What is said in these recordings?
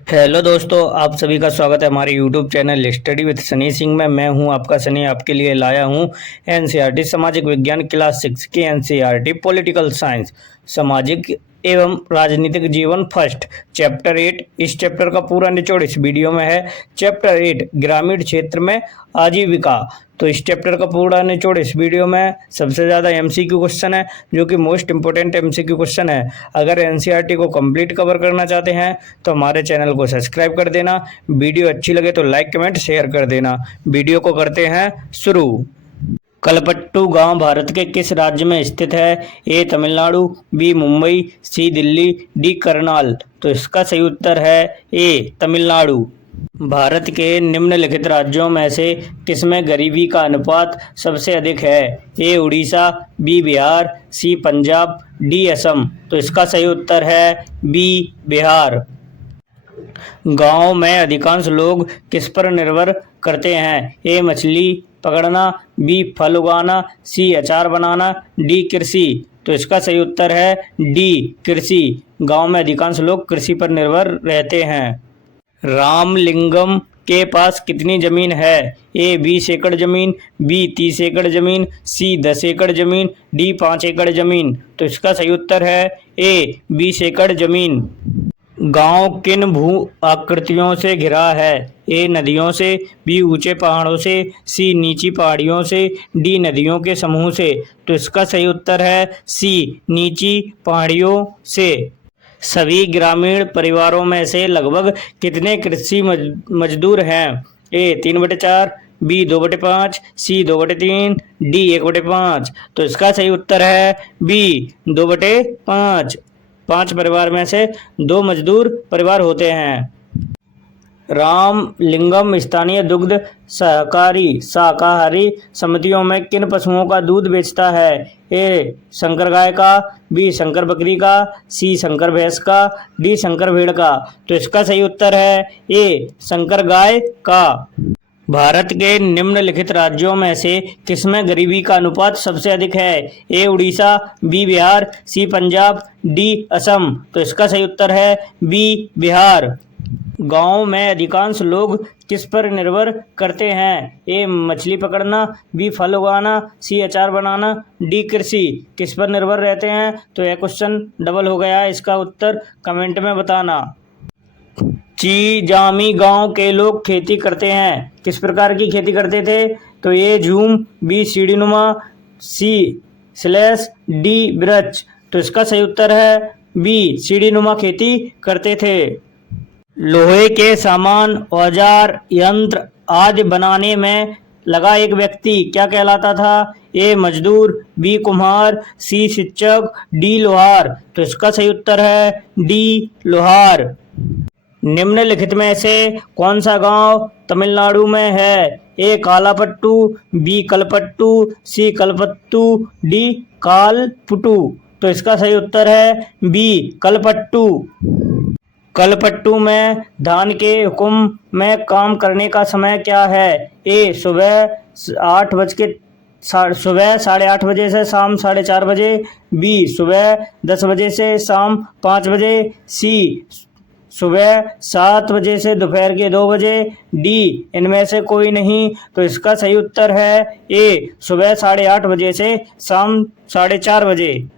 Hello दोस्तों, आप सभी का स्वागत है हमारे YouTube channel study with Sunny Singh में। मैं हूं आपका सनी, आपके लिए लाया हूं एनसीईआरटी सामाजिक विज्ञान क्लास 6 की एनसीईआरटी पॉलिटिकल साइंस सामाजिक एवं राजनीतिक जीवन फर्स्ट चैप्टर 8। इस चैप्टर का पूरा निचोड़ इस वीडियो में है। चैप्टर 8 ग्रामीण क्षेत्र में आजीविका। तो इस चैप्टर का पूरा निचोड़ इस वीडियो में। सबसे ज़्यादा एमसीक्यू क्वेश्चन है, जो कि मोस्ट इंपोर्टेंट एमसीक्यू क्वेश्चन है। अगर एनसीईआरटी को कंप्लीट कवर करना चाहते हैं तो हमारे चैनल को सब्सक्राइब कर देना। वीडियो अच्छी लगे तो लाइक कमेंट शेयर कर देना। वीडियो को करते हैं शुरू। कलपट्टू गांव भारत के किस राज्य में स्थित है? ए तमिलनाडु, बी मुंबई, सी दिल्ली, डी करनाल। तो इसका सही उत्तर है ए तमिलनाडु। भारत के निम्नलिखित राज्यों में से किसमें गरीबी का अनुपात सबसे अधिक है? ए उड़ीसा, बी बिहार, सी पंजाब, डी असम। तो इसका सही उत्तर है बी बिहार। गांव में अधिकांश लोग किस पर निर्भर करते हैं? ए मछली पकड़ना, बी फल उगाना, सी अचार बनाना, डी कृषि। तो इसका सही उत्तर है डी कृषि। गांव में अधिकांश लोग कृषि पर निर्भर रहते हैं। रामलिंगम के पास कितनी जमीन है? ए 20 एकड़ जमीन, बी 30 एकड़ जमीन, सी 10 एकड़ जमीन, डी 5 एकड़ जमीन। तो इसका सही उत्तर है ए 20 एकड़ जमीन। गांव किन भू आकृतियों से घिरा है? ए नदियों से, बी ऊंचे पहाड़ों से, सी नीची पहाड़ियों से, डी नदियों के समूह से। तो इसका सही उत्तर है सी नीची पहाड़ियों से। सभी ग्रामीण परिवारों में से लगभग कितने कृषि मजदूर हैं? ए 3/4, बी 2/5, सी 2/3, डी 1/5। तो इसका सही उत्तर है बी 2/5। 5 परिवार में से 2 मजदूर परिवार होते हैं। रामलिंगम स्थानीय दुग्ध सहकारी शाकाहारी समितियों में किन पशुओं का दूध बेचता है? ए संकर गाय का, बी संकर बकरी का, सी संकर भैंस का, डी संकर भेड़ का। तो इसका सही उत्तर है ए संकर गाय का। भारत के निम्नलिखित राज्यों में से किसमें गरीबी का अनुपात सबसे अधिक है? ए उड़ीसा, बी बिहार, सी पंजाब, डी असम। तो इसका सही उत्तर है बी बिहार। गांव में अधिकांश लोग किस पर निर्भर करते हैं? ए मछली पकड़ना, बी फल उगाना, सी अचार बनाना, डी कृषि। किस पर निर्भर रहते हैं? तो यह क्वेश्चन डबल हो गया। इसका उत्तर कमेंट में बताना। चीजामी गांव के लोग खेती करते हैं। किस प्रकार की खेती करते थे? तो ए झूम, बी सीढ़ीनुमा, सी स्लैश, डी वृक्ष। तो इसका सही उत्तर है बी सीढ़ीनुमा खेती करते थे। लोहे के सामान, औजार, यंत्र आदि बनाने में लगा एक व्यक्ति क्या कहलाता था? ए मजदूर, बी कुम्हार, सी शिक्षक, डी लोहार। तो इसका सही उत्तर है डी लोहार। निम्नलिखित में से कौन सा गांव तमिलनाडु में है? ए कालापट्टू, बी कलपट्टू, सी कलपत्तू, डी कालपुटू। तो इसका सही उत्तर है बी कलपट्टू। कलपट्टू में धान के हुक्म में काम करने का समय क्या है? ए सुबह 8:30 बजे से शाम 4:30 बजे, बी सुबह 10 बजे से शाम 5 बजे, सी सुबह 7 बजे से दोपहर के 2 बजे, डी इनमें से कोई नहीं। तो इसका सही उत्तर है ए सुबह 8:30 बजे से शाम 4:30 बजे।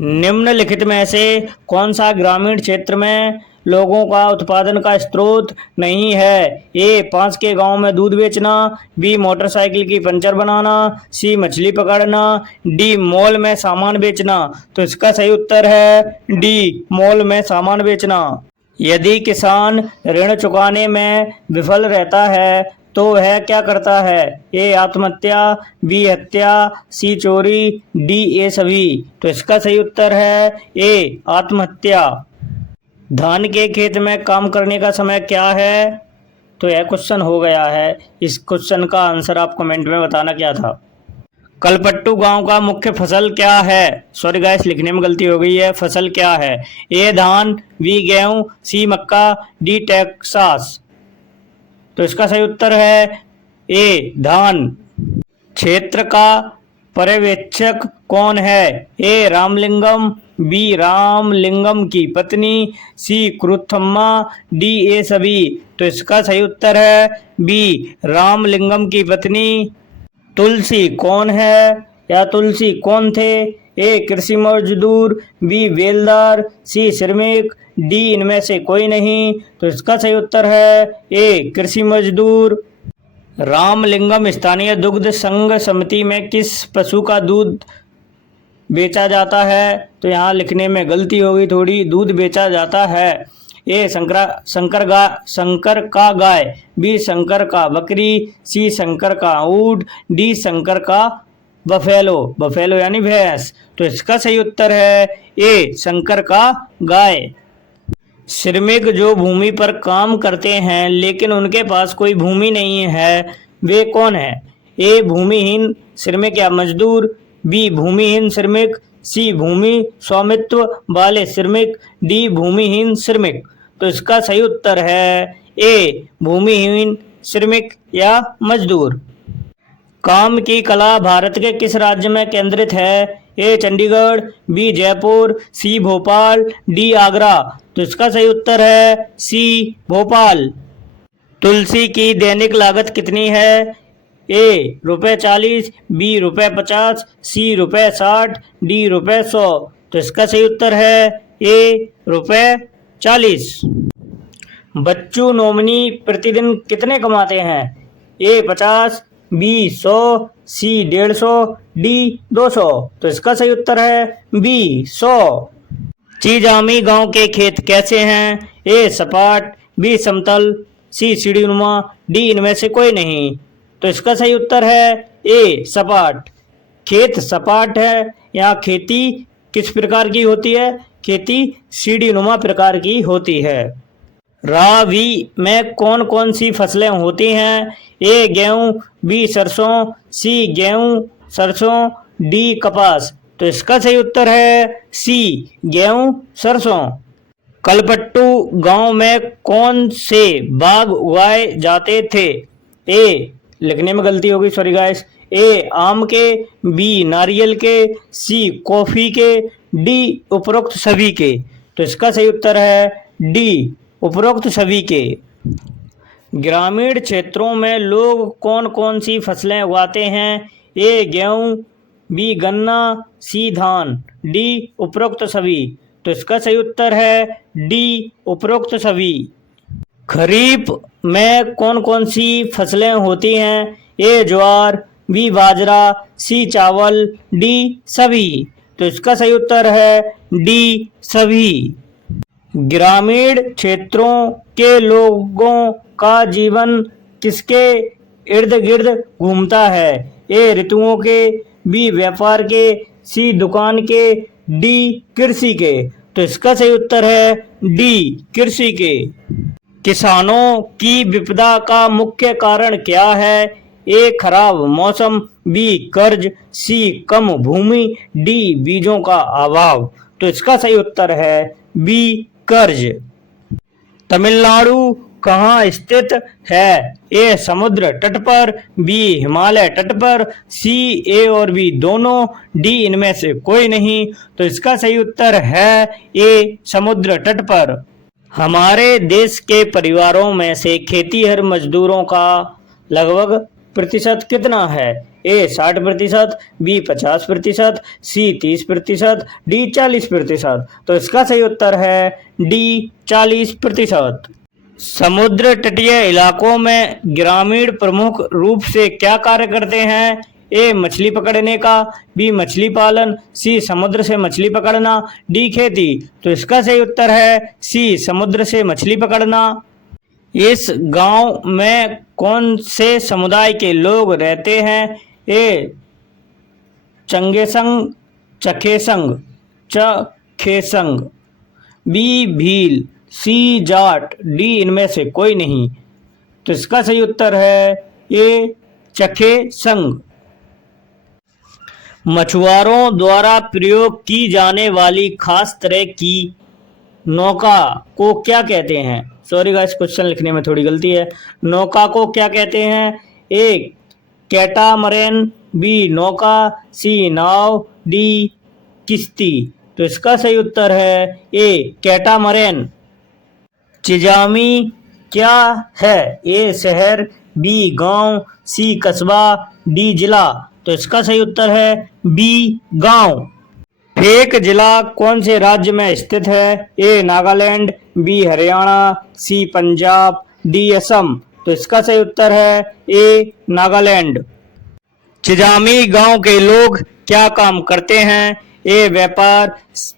निम्नलिखित में से कौन सा ग्रामीण क्षेत्र में लोगों का उत्पादन का स्रोत नहीं है? ए 5 के गांव में दूध बेचना, बी मोटरसाइकिल की पंचर बनाना, सी मछली पकड़ना, डी मॉल में सामान बेचना। तो इसका सही उत्तर है डी मॉल में सामान बेचना। यदि किसान ऋण चुकाने में विफल रहता है तो वह क्या करता है? ए आत्महत्या, बी हत्या, सी चोरी, डी ए सभी। तो इसका सही उत्तर है ए आत्महत्या। धान के खेत में काम करने का समय क्या है? तो यह क्वेश्चन हो गया है। इस क्वेश्चन का आंसर आप कमेंट में बताना क्या था। कलपट्टू गांव का मुख्य फसल क्या है? सॉरी गाइस, लिखने में गलती हो गई है। फसल क्या है? ए धान, बी गेहूं, सी मक्का, डी टेक्सास। तो इसका सही उत्तर है ए धान। क्षेत्र का पर्यवेक्षक कौन है? ए रामलिंगम, बी रामलिंगम की पत्नी, सी क्रुथम्मा, डी ए सभी। तो इसका सही उत्तर है बी रामलिंगम की पत्नी। तुलसी कौन है या तुलसी कौन थे? ए कृषि मजदूर, बी बेलदार, सी श्रमिक, डी इनमें से कोई नहीं। तो इसका सही उत्तर है ए कृषि मजदूर। रामलिंगम स्थानीय दुग्ध संघ समिति में किस पशु का दूध बेचा जाता है? तो यहाँ लिखने में गलती हो गई थोड़ी। दूध बेचा जाता है ए शंकर का गाय, बी शंकर का बकरी, सी शंकर का ऊंट, डी शंकर का बफेलो यानी भैंस। तो इसका सही उत्तर है ए शंकर का गाय। श्रमिक जो भूमि पर काम करते हैं लेकिन उनके पास कोई भूमि नहीं है, वे कौन है? ए भूमिहीन श्रमिक या मजदूर, बी भूमिहीन श्रमिक, सी भूमि स्वामित्व वाले श्रमिक, डी भूमिहीन श्रमिक। तो इसका सही उत्तर है ए भूमिहीन श्रमिक या मजदूर। काम की कला भारत के किस राज्य में केंद्रित है? ए चंडीगढ़, बी जयपुर, सी भोपाल, डी आगरा। तो इसका सही उत्तर है सी भोपाल। तुलसी की दैनिक लागत कितनी है? ए ₹40, बी ₹50, सी ₹60, डी ₹100। तो इसका सही उत्तर है ए ₹40। बच्चू नॉमिनी प्रतिदिन कितने कमाते हैं? ए 50, बी 100, सी 150, डी 200। तो इसका सही उत्तर है बी 100। चीजामी गांव के खेत कैसे हैं? ए सपाट, बी समतल, सी सीढ़ीनुमा, डी इनमें से कोई नहीं। तो इसका सही उत्तर है ए सपाट। खेत सपाट है। यहाँ खेती किस प्रकार की होती है? खेती सीढ़ीनुमा प्रकार की होती है। रावी में कौन कौन सी फसलें होती हैं? ए गेहूं, बी सरसों, सी गेहूं सरसों, डी कपास। तो इसका सही उत्तर है सी गेहूं सरसों। कलपट्टू गांव में कौन से बाग उगाए जाते थे? ए लिखने में गलती होगी, सॉरी गाइस। ए आम के, बी नारियल के, सी कॉफी के, डी उपरोक्त सभी के। तो इसका सही उत्तर है डी उपरोक्त सभी के। ग्रामीण क्षेत्रों में लोग कौन कौन सी फसलें उगाते हैं? ए गेहूं, बी गन्ना, सी धान, डी उपरोक्त सभी। तो इसका सही उत्तर है डी उपरोक्त सभी। खरीफ में कौन कौन सी फसलें होती हैं? ए ज्वार, बी बाजरा, सी चावल, डी सभी। तो इसका सही उत्तर है डी सभी। ग्रामीण क्षेत्रों के लोगों का जीवन किसके इर्द गिर्द घूमता है? ए ऋतुओं के, बी व्यापार के, सी दुकान के, डी कृषि के। तो इसका सही उत्तर है डी कृषि के। किसानों की विपदा का मुख्य कारण क्या है? ए खराब मौसम, बी कर्ज, सी कम भूमि, डी बीजों का अभाव। तो इसका सही उत्तर है बी कर्ज। तमिलनाडु कहाँ स्थित है? ए समुद्र तट पर, बी हिमालय तट पर, सी ए और बी दोनों, डी इनमें से कोई नहीं। तो इसका सही उत्तर है ए समुद्र तट पर। हमारे देश के परिवारों में से खेतीहर मजदूरों का लगभग प्रतिशत कितना है? ए 60%, बी 50%, सी 30%, डी 40%। तो इसका सही उत्तर है डी 40%। समुद्र तटीय इलाकों में ग्रामीण प्रमुख रूप से क्या कार्य करते हैं? ए मछली पकड़ने का, बी मछली पालन, सी समुद्र से मछली पकड़ना, डी खेती। तो इसका सही उत्तर है सी समुद्र से मछली पकड़ना। इस गांव में कौन से समुदाय के लोग रहते हैं? ए चंगेसंग, चखेसंग, चखेसंग, बी भील, सी जाट, डी इनमें से कोई नहीं। तो इसका सही उत्तर है ए चखेसंग। मछुआरों द्वारा प्रयोग की जाने वाली खास तरह की नौका को क्या कहते हैं? सॉरी गाइस, क्वेश्चन लिखने में थोड़ी गलती है। नौका को क्या कहते हैं? ए कैटामरैन, बी नौका, सी नाव, डी किश्ती। तो इसका सही उत्तर है ए कैटामरैन। चिजामी क्या है? ए शहर, बी गांव, सी कस्बा, डी जिला। तो इसका सही उत्तर है बी गांव। फेक जिला कौन से राज्य में स्थित है? ए नागालैंड, बी हरियाणा, सी पंजाब, डी असम। तो इसका सही उत्तर है ए नागालैंड। चिजामी गांव के लोग क्या काम करते हैं? ए व्यापार,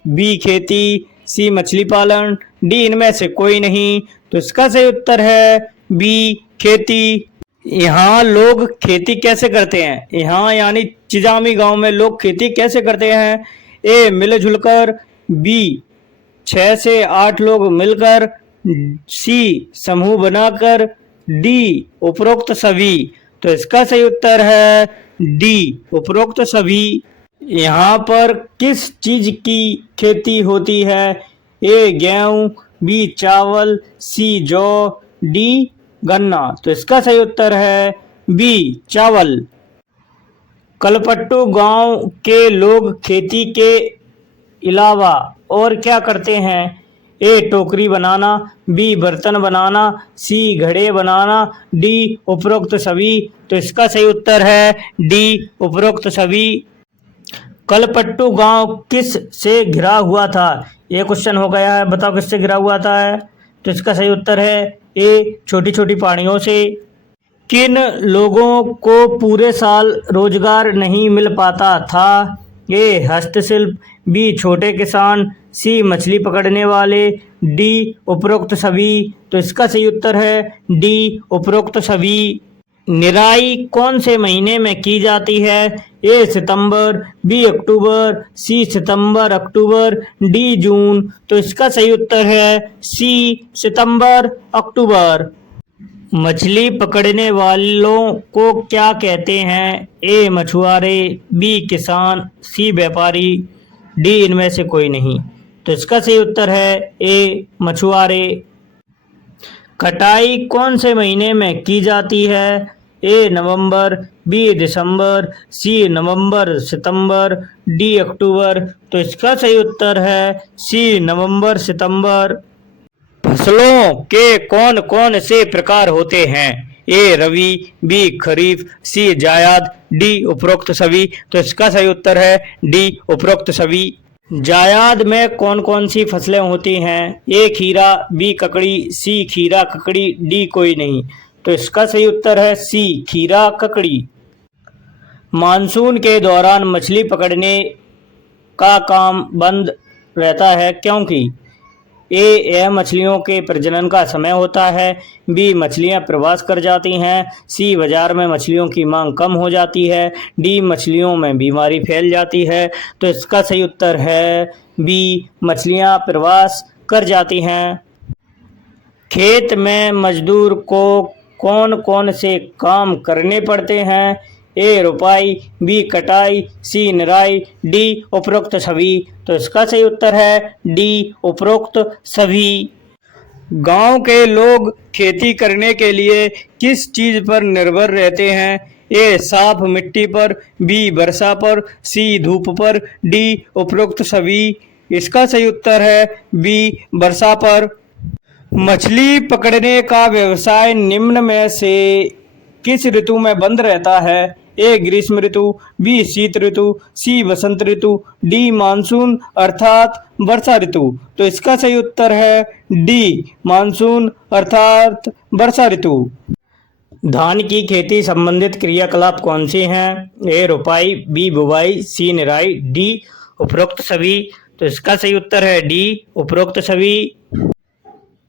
बी खेती, सी मछली पालन, डी इनमें से कोई नहीं। तो इसका सही उत्तर है बी खेती। यहाँ लोग खेती कैसे करते हैं? यहाँ यानी चिजामी गांव में लोग खेती कैसे करते हैं? ए मिलजुल कर, बी 6 से 8 लोग मिलकर, सी समूह बनाकर, डी उपरोक्त सभी। तो इसका सही उत्तर है डी उपरोक्त सभी। यहाँ पर किस चीज की खेती होती है? ए गेहूं, बी चावल, सी जौ, डी गन्ना। तो इसका सही उत्तर है बी चावल। कलपट्टू गांव के लोग खेती के अलावा और क्या करते हैं? ए टोकरी बनाना, बी बर्तन बनाना, सी घड़े बनाना, डी उपरोक्त सभी। तो इसका सही उत्तर है डी उपरोक्त सभी। कलपट्टू गांव किस से घिरा हुआ था? ये क्वेश्चन हो गया है, बताओ किससे घिरा हुआ था है? तो इसका सही उत्तर है ए छोटी छोटी पहाड़ियों से। किन लोगों को पूरे साल रोजगार नहीं मिल पाता था? ए हस्तशिल्प, बी छोटे किसान, सी मछली पकड़ने वाले, डी उपरोक्त सभी। तो इसका सही उत्तर है डी उपरोक्त सभी। निराई कौन से महीने में की जाती है? ए सितंबर, बी अक्टूबर, सी सितंबर अक्टूबर, डी जून। तो इसका सही उत्तर है सी सितंबर अक्टूबर। मछली पकड़ने वालों को क्या कहते हैं? ए मछुआरे, बी किसान, सी व्यापारी, डी इनमें से कोई नहीं। तो इसका सही उत्तर है ए मछुआरे। कटाई कौन से महीने में की जाती है? ए नवंबर, बी दिसंबर, सी नवंबर सितंबर, डी अक्टूबर। तो इसका सही उत्तर है सी नवंबर सितंबर। फसलों के कौन कौन से प्रकार होते हैं? ए रवि, बी खरीफ, सी जायद, डी उपरोक्त सभी। तो इसका सही उत्तर है डी उपरोक्त सभी। जायद में कौन कौन सी फसलें होती हैं? ए खीरा, बी ककड़ी, सी खीरा ककड़ी, डी कोई नहीं। तो इसका सही उत्तर है सी खीरा ककड़ी। मानसून के दौरान मछली पकड़ने का काम बंद रहता है क्योंकि ए यह मछलियों के प्रजनन का समय होता है, बी मछलियां प्रवास कर जाती हैं, सी बाजार में मछलियों की मांग कम हो जाती है, डी मछलियों में बीमारी फैल जाती है। तो इसका सही उत्तर है बी मछलियां प्रवास कर जाती हैं। खेत में मजदूर को कौन कौन से काम करने पड़ते हैं? ए रुपाई, बी कटाई, सी निराई, डी उपरोक्त सभी। तो इसका सही उत्तर है डी उपरोक्त सभी। गांव के लोग खेती करने के लिए किस चीज पर निर्भर रहते हैं? ए साफ मिट्टी पर, बी वर्षा पर, सी धूप पर, डी उपरोक्त सभी। इसका सही उत्तर है बी वर्षा पर। मछली पकड़ने का व्यवसाय निम्न में से किस ऋतु में बंद रहता है? ए ग्रीष्म ऋतु, बी शीत ऋतु, सी वसंत ऋतु, डी मानसून अर्थात वर्षा ऋतु। तो इसका सही उत्तर है डी मानसून अर्थात वर्षा ऋतु। धान की खेती संबंधित क्रियाकलाप कौन से हैं? ए रुपाई, बी बुवाई, सी निराई, डी उपरोक्त सभी। तो इसका सही उत्तर है डी उपरोक्त सभी।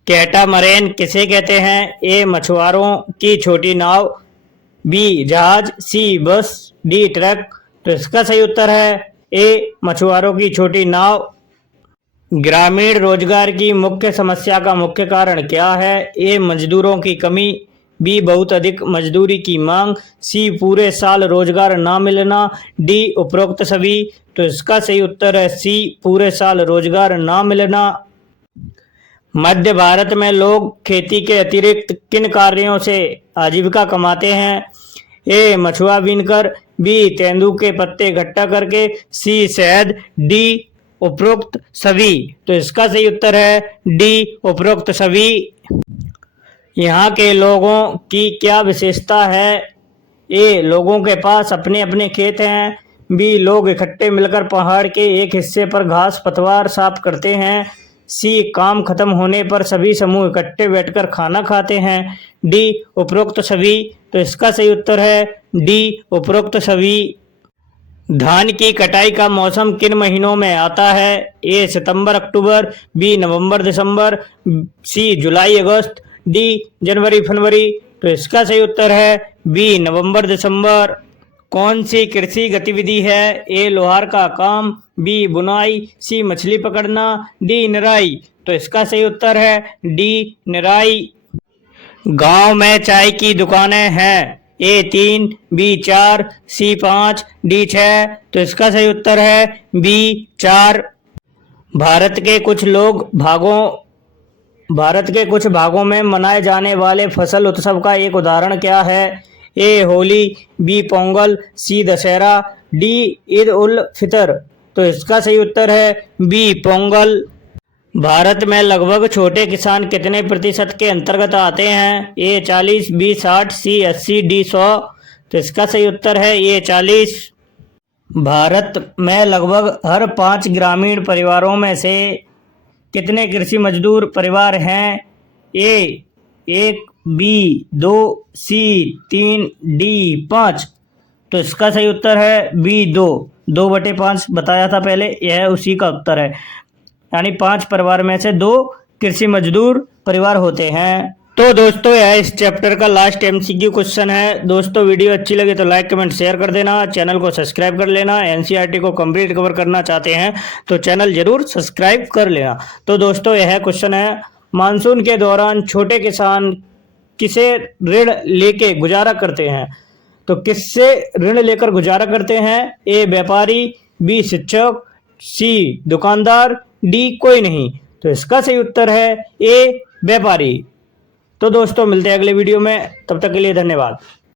कैटामरैन किसे कहते हैं? ए मछुआरों की छोटी नाव, बी जहाज, सी बस, डी ट्रक। तो इसका सही उत्तर है ए मछुआरों की छोटी नाव। ग्रामीण रोजगार की मुख्य समस्या का मुख्य कारण क्या है? ए मजदूरों की कमी, बी बहुत अधिक मजदूरी की मांग, सी पूरे साल रोजगार ना मिलना, डी उपरोक्त सभी। तो इसका सही उत्तर है सी पूरे साल रोजगार ना मिलना। मध्य भारत में लोग खेती के अतिरिक्त किन कार्यों से आजीविका कमाते हैं? ए मछुआ बीनकर, बी तेंदू के पत्ते इकट्ठा करके, सी शहद, डी उपरोक्त सभी। तो इसका सही उत्तर है डी उपरोक्त सभी। यहाँ के लोगों की क्या विशेषता है? ए लोगों के पास अपने अपने खेत हैं, बी लोग इकट्ठे मिलकर पहाड़ के एक हिस्से पर घास पतवार साफ करते हैं, सी काम खत्म होने पर सभी समूह इकट्ठे बैठकर खाना खाते हैं, डी उपरोक्त सभी। तो इसका सही उत्तर है डी उपरोक्त सभी। धान की कटाई का मौसम किन महीनों में आता है? ए सितंबर अक्टूबर, बी नवंबर दिसंबर, सी जुलाई अगस्त, डी जनवरी फरवरी। तो इसका सही उत्तर है बी नवंबर दिसंबर। कौन सी कृषि गतिविधि है? ए लोहार का काम, बी बुनाई, सी मछली पकड़ना, डी निराई। तो इसका सही उत्तर है डी निराई। गांव में चाय की दुकानें हैं, ए 3, बी 4, सी 5, डी 6। तो इसका सही उत्तर है बी 4। भारत के कुछ भागों में मनाए जाने वाले फसल उत्सव का एक उदाहरण क्या है? ए होली, बी पोंगल, सी दशहरा, डी ईद उल फितर। तो इसका सही उत्तर है बी पोंगल। भारत में लगभग छोटे किसान कितने प्रतिशत के अंतर्गत आते हैं? ए 40, बी 60, सी 80, डी 100। तो इसका सही उत्तर है ए 40। भारत में लगभग हर 5 ग्रामीण परिवारों में से कितने कृषि मजदूर परिवार हैं? ए 1, बी 2, सी 3, डी 5। तो इसका सही उत्तर है बी 2। 2/5 बताया था पहले, यह उसी का उत्तर है। यानी 5 परिवार में से 2 कृषि मजदूर परिवार होते हैं। तो दोस्तों यह इस चैप्टर का लास्ट एमसीक्यू क्वेश्चन है। दोस्तों वीडियो अच्छी लगे तो लाइक कमेंट शेयर कर देना, चैनल को सब्सक्राइब कर लेना। एनसीईआरटी को कंप्लीट कवर करना चाहते हैं तो चैनल जरूर सब्सक्राइब कर लेना। तो दोस्तों यह क्वेश्चन है, मानसून के दौरान छोटे किसान किसे ऋण लेके गुजारा करते हैं? तो किससे ऋण लेकर गुजारा करते हैं? ए व्यापारी, बी शिक्षक, सी दुकानदार, डी कोई नहीं। तो इसका सही उत्तर है ए व्यापारी। तो दोस्तों मिलते हैं अगले वीडियो में, तब तक के लिए धन्यवाद।